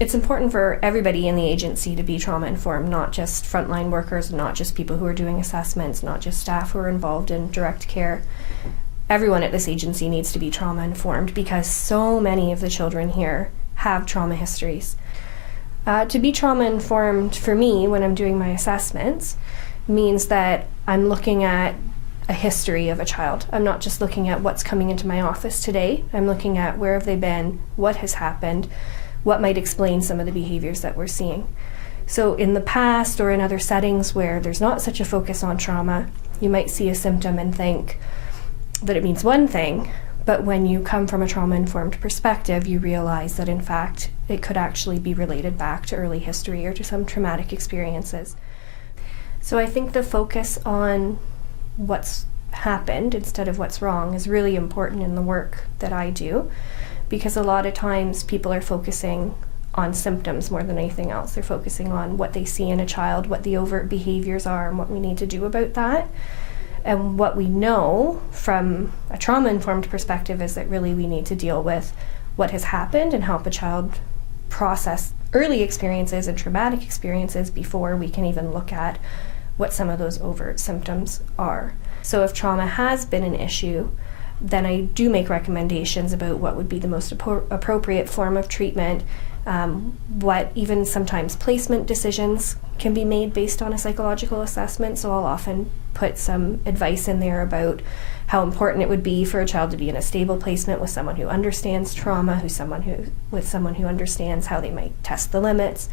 It's important for everybody in the agency to be trauma informed, not just frontline workers, not just people who are doing assessments, not just staff who are involved in direct care. Everyone at this agency needs to be trauma informed because so many of the children here have trauma histories. To be trauma informed for me when I'm doing my assessments means that I'm looking at a history of a child. I'm not just looking at what's coming into my office today. I'm looking at where have they been, what has happened, what might explain some of the behaviors that we're seeing. So in the past or in other settings where there's not such a focus on trauma, you might see a symptom and think that it means one thing, but when you come from a trauma-informed perspective, you realize that in fact it could actually be related back to early history or to some traumatic experiences. So I think the focus on what's happened instead of what's wrong is really important in the work that I do, because a lot of times people are focusing on symptoms more than anything else. They're focusing on what they see in a child, what the overt behaviors are, and what we need to do about that. And what we know from a trauma-informed perspective is that really we need to deal with what has happened and help a child process early experiences and traumatic experiences before we can even look at what some of those overt symptoms are. So if trauma has been an issue, then I do make recommendations about what would be the most appropriate form of treatment, what even sometimes placement decisions can be made based on a psychological assessment. So I'll often put some advice in there about how important it would be for a child to be in a stable placement with someone who understands trauma, with someone who understands how they might test the limits.